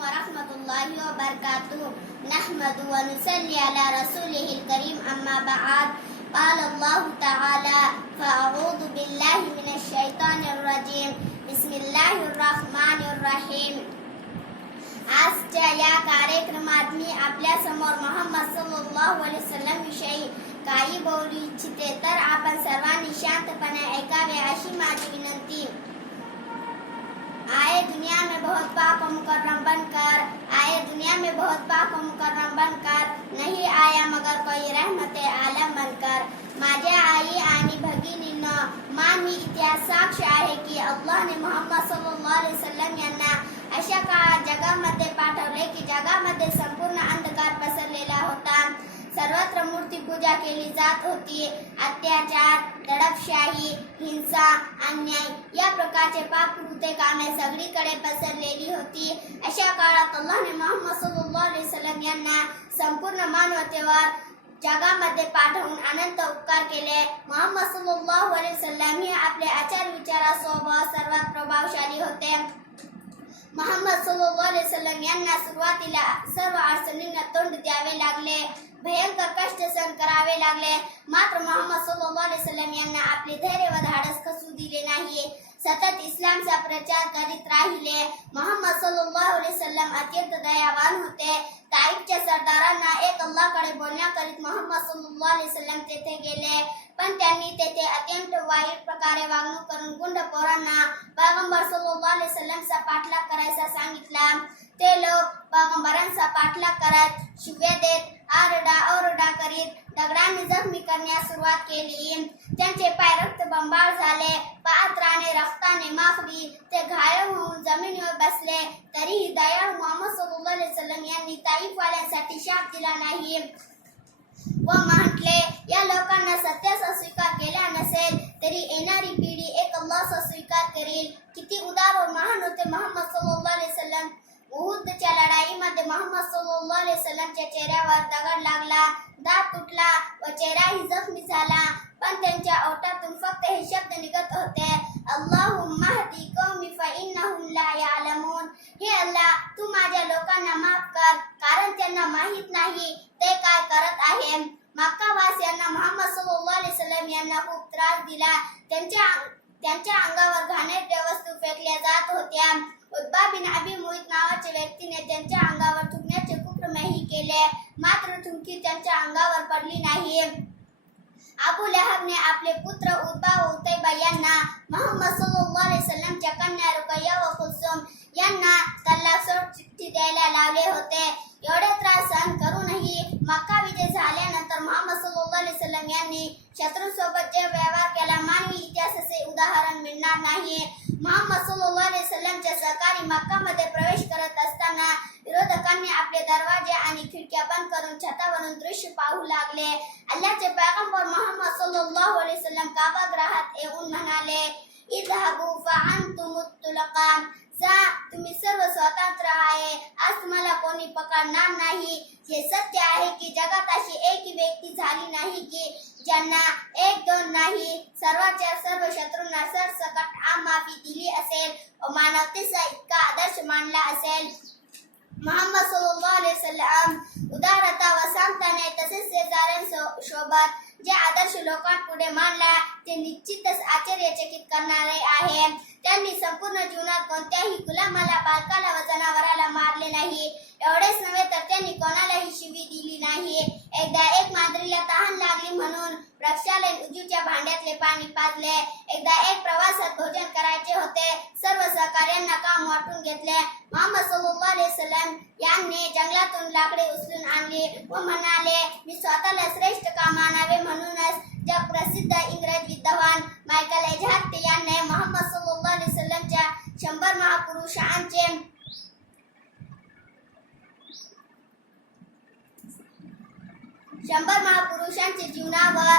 वरहमतुल्लाहि वबरकातुहू नहमदु व नुसल्ली अला रसूलिहिल करीम अम्मा बाद قال الله تعالى فأعوذ بالله من الشيطان الرجيم بسم الله الرحمن الرحيم आजच्या या कार्यक्रमात मी आपल्या समोर मोहम्मद सल्लल्लाहु अलैहि वसल्लम विषयी काही बोलू इच्छिते, तर आपण सर्वांनी शांतपणे ऐकावे अशी माझी विनंती। आए दुनिया में बहुत पाक और मुकर्रम बनकर, आए दुनिया में बहुत पाक और मुकर्रम बनकर, नहीं आया मगर कोई रहमते आलम बनकर। माझ्या आई आणि भगिनींनो, मानवी इतिहास साक्ष आहे की अल्लाहने मोहम्मद सल्लल्लाहु अलैहि वसल्लम यांना अशा काळात जगामध्ये पाठवले की जगामध्ये संपूर्ण अंधकार पसरलेला होता। सर्वत्र मूर्ती पूजा केली जात होती। अत्याचार, दडपशाही, हिंसा, अन्याय या प्रकारचे पापकृत्य कामे सगळीकडे पसरलेली होती। अशा काळात अल्लाहने मोहम्मद सल्लल्लाहु अलैहि वसल्लम यांना संपूर्ण मानवतेवर जगामध्ये पाठवून अनंत उपकार केले। मोहम्मद सल्लल्लाहु अलैहि वसल्लम हे आपले आचार विचारा स्वभाव सर्वात प्रभावशाली होते। मोहम्मद सल्लल्लाहु अलैहि वसल्लम यांना सुरुवातीला सर्व अडचणींना तोंड द्यावे लागले, भयंकर कष्ट सहन करावे लागले, मात्र मोहम्मद सल्लल्लाहु अलैहि वसल्लम यांना आपले धैर्य व धाडस खचू दिले नाही। सतत इस्लामचा प्रचार करीत राहिले। मोहम्मद सल्लल्लाहु अलैहि वसल्लम अत्यंत दयावान होते। ताईफच्या सरदारांना एक अल्लाहकडे बोलण्याकरिता मोहम्मद सल्लल्लाहु अलैहि वसल्लम तेथे गेले, पण त्यांनी तेथे अत्यंत वाईट प्रकारे वागणूक करून गुंड पोरांना पैगंबर सल्लल्लाहु अलैहि वसल्लमचा पाठलाग करायचा सांगितला। ते लोक पैगंबरांचा पाठलाग करत, शिव्या देत, आरडा करीत दगडांनी जखमी करण्यास सुरुवात केली। त्यांचे पाय रक्तबंबाळ झाले, पात्राने रक्ताने माखली, ते घायल होऊन जमिनीवर बसले। तरीही दयाळू मोहम्मद सल्लल्लाहु अलैहि वसल्लम यांनी ताईफवाल्यांसाठी शाप दिला नाही व म्हटले, या लोकांना सत्याचा स्वीकार केला नसेल तरी येणारी पिढी एक अल्लाहचा स्वीकार करेल। किती उदार व महान होते मोहम्मद सल्लल्लाहु अलैहि वसल्लम। उहुदच्या लढाईमध्ये मोहम्मद सल्लल्लाहु अलैहि वसल्लमच्या चेहऱ्यावर दगड लागला, दात तुटला व चेहराही जखमी झाला, पण त्यांच्या ओठातून फक्त हे शब्द निघत होते, अल्लाहुम्मा हदी कौमी फइन्नहुम ला यालमून। हे अल्लाह, तू माझ्या लोकांना माफ कर, कारण त्यांना माहित नाही ते काय करत आहे। मक्कावासियांना मोहम्मद सल्लल्लाहु अलैहि वसल्लम यांना खूप त्रास दिला। त्यांच्या अंगावर घाणेरड्या वस्तू फेकल्या जात होत्या। उत्बा बिन अबी मुईत नावाच्या व्यक्तीने त्यांच्या अंगावर थुंकण्याचे कुक्रमही केले, मात्र थुंकी त्यांच्या अंगावर पडली नाही। अबू लहबने आपले पुत्र उत्बा व उत्तैबा यांना मोहम्मद सल्लल्लाहु अलैहि वसल्लमच्या कन्या रुकय्या व कुलसुम यांना तलाक चिठ्ठी द्यायला लावले होते। एवढे त्रास सहन करूनही मक्का विजय झाल्यानंतर मोहम्मद सल्लल्लाहु अलैहि वसल्लम यांनी शत्रूंसोबत जे व्यवहार केला, मानवी इतिहासाचे उदाहरण मिळणार नाही। मोहम्मद सल्लल्लाहु अलैहि वसल्लमच्या सहकारी मक्कामध्ये प्रवेश करत असताना विरोधकांनी आपले दरवाजे आणि खिडक्या बंद करून छतावरून दृश्य पाहू लागले। अल्लाहचे पैगंबर मोहम्मद सल्लल्लाहु अलैहि वसल्लम काबागृहात येऊन म्हणाले, इذهبوا فأنتم الطلقاء, जा, तुम्ही सर्व स्वतंत्र आहे, आज तुम्हाला कोणी पकडणार नाही। हे सत्य आहे की जगात अशी एक व्यक्ती झाली नाही की ज्यांना एक दोन नाही सर्वांच्या सर्व शत्रूंना सरसकट माफी दिली असेल व मानवतेचा इतका आदर्श मानला असेल। मोहम्मद सल्लल्लाहु अलैहि वसल्लम उदारता व समताने तसेच शेजाऱ्यांसोबत जे आदर्श लोकांपुढे मांडला ते निश्चितच आश्चर्यचकित करणारे आहे। त्यांनी संपूर्ण जीवनात कोणत्याही गुलामाला, बालकाला व जनावराला मारले नाही। एवढेच नव्हे तर त्यांनी कोणालाही शिवी दिली नाही। एकदा एक मांजरीला तहान लागली म्हणून प्रक्षालन उजूच्या भांड्यातले पाणी पाजले। एकदा एक प्रवासात भोजन करायचे होते, सर्व सहकार्यांना काम वाटून घेतले। मोहम्मद सल्लल्लाहु अलैहि वसल्लम यांनी जंगलातून लाकडे उचलून आणली व म्हणाले, मी स्वतःला श्रेष्ठ काम मानावे म्हणूनच जगप्रसिद्ध इंग्रज विद्वान मायकल एजहर्थ यांनी मोहम्मद सल्लल्लाहु अलैहि वसल्लमच्या 100 महापुरुषांचे जीवनावर